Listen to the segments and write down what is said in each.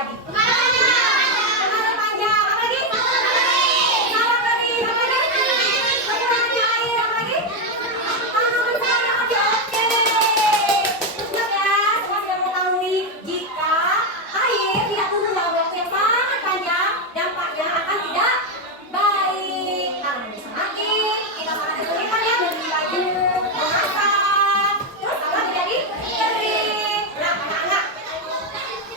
terjadi? Kemarau panjang. Apa lagi? Sawah kering. Apa lagi? Kurangnya air. Apa lagi? Tanaman sayur. Oke. Ingat ya, semua sudah mengetahui jika air tidak turun dalam waktu yang sangat panjang, dampaknya akan tidak baik. Tanaman semakin, kita sangat kesulitan ya beli baju, memasak, terus apa terjadi? Kering. Nah, anak-anak,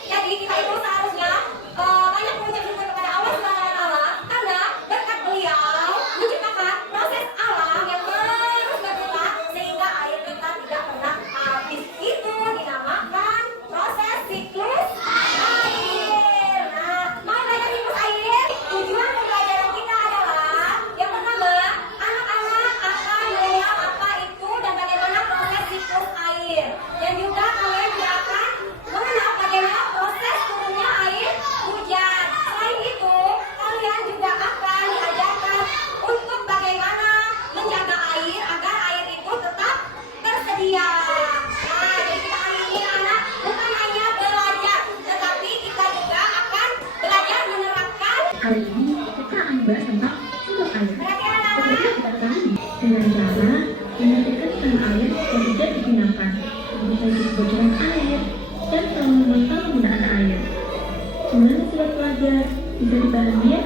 jadi kita itu seharusnya banyak mengucap syukur kepada Allah Subhanahu wa Ta'ala karena berkat Beliau menciptakan proses alam yang terus berputar sehingga air kita tidak pernah habis. Itu dinamakan proses siklus air. Nah, mau belajar siklus air? Tujuan pembelajaran kita adalah yang pertama, anak-anak akan mengenal apa itu dan bagaimana proses siklus air. Dan juga kalian juga akan mengenal bagaimana proses turunnya air hujan. Selain itu, kalian juga akan diajarkan untuk bagaimana menjaga air agar air itu tetap tersedia. Nah, jadi kita hari ini anak bukan hanya belajar, tetapi kita juga akan belajar menerapkan. Kali ini kita akan bahas tentang sumber air. Berarti anak Seperti yang kita ketahui, dengan cara mematikan sumber air yang tidak digunakan, menghindari kebocoran air, dan selalu memantau penggunaan air. Gimana sobat pelajar? Bisa dibahas ya?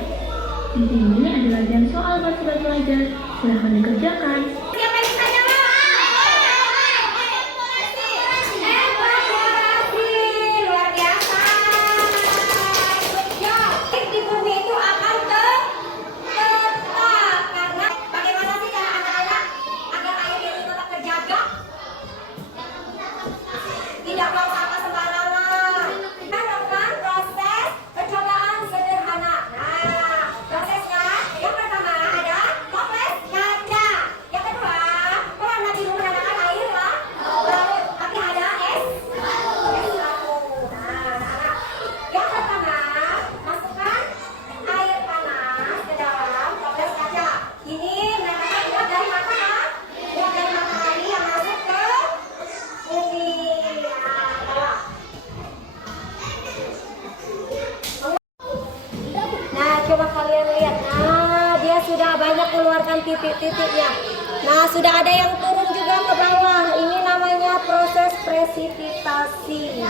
Di sini adalah jam soal buat sobat pelajar. Silahkan dikerjakan. siapa yang bisa jawab? Evaporasi. Luar biasa. Yo, di bumi itu akan tetap. Karena bagaimana sih cara anak-anak agar air itu tetap terjaga? Tidak buang sampah sembarangan. Kita lakukan proses percobaan sederhana. Nah, prosesnya yang pertama ada toples kaca. Yang kedua, warna biru menandakan air lah. Lalu, tapi ada es labu. Nah, anak-anak. Yang pertama, masukkan air panas ke dalam toples kaca. Ini menandakan uap dari makanan. Uap dari matahari yang masuk ke bumi. Nah, coba kalian lihat. Nah, dia sudah banyak keluarkan titik-titiknya. Nah, sudah ada yang turun juga ke bawah. Ini namanya proses presipitasi.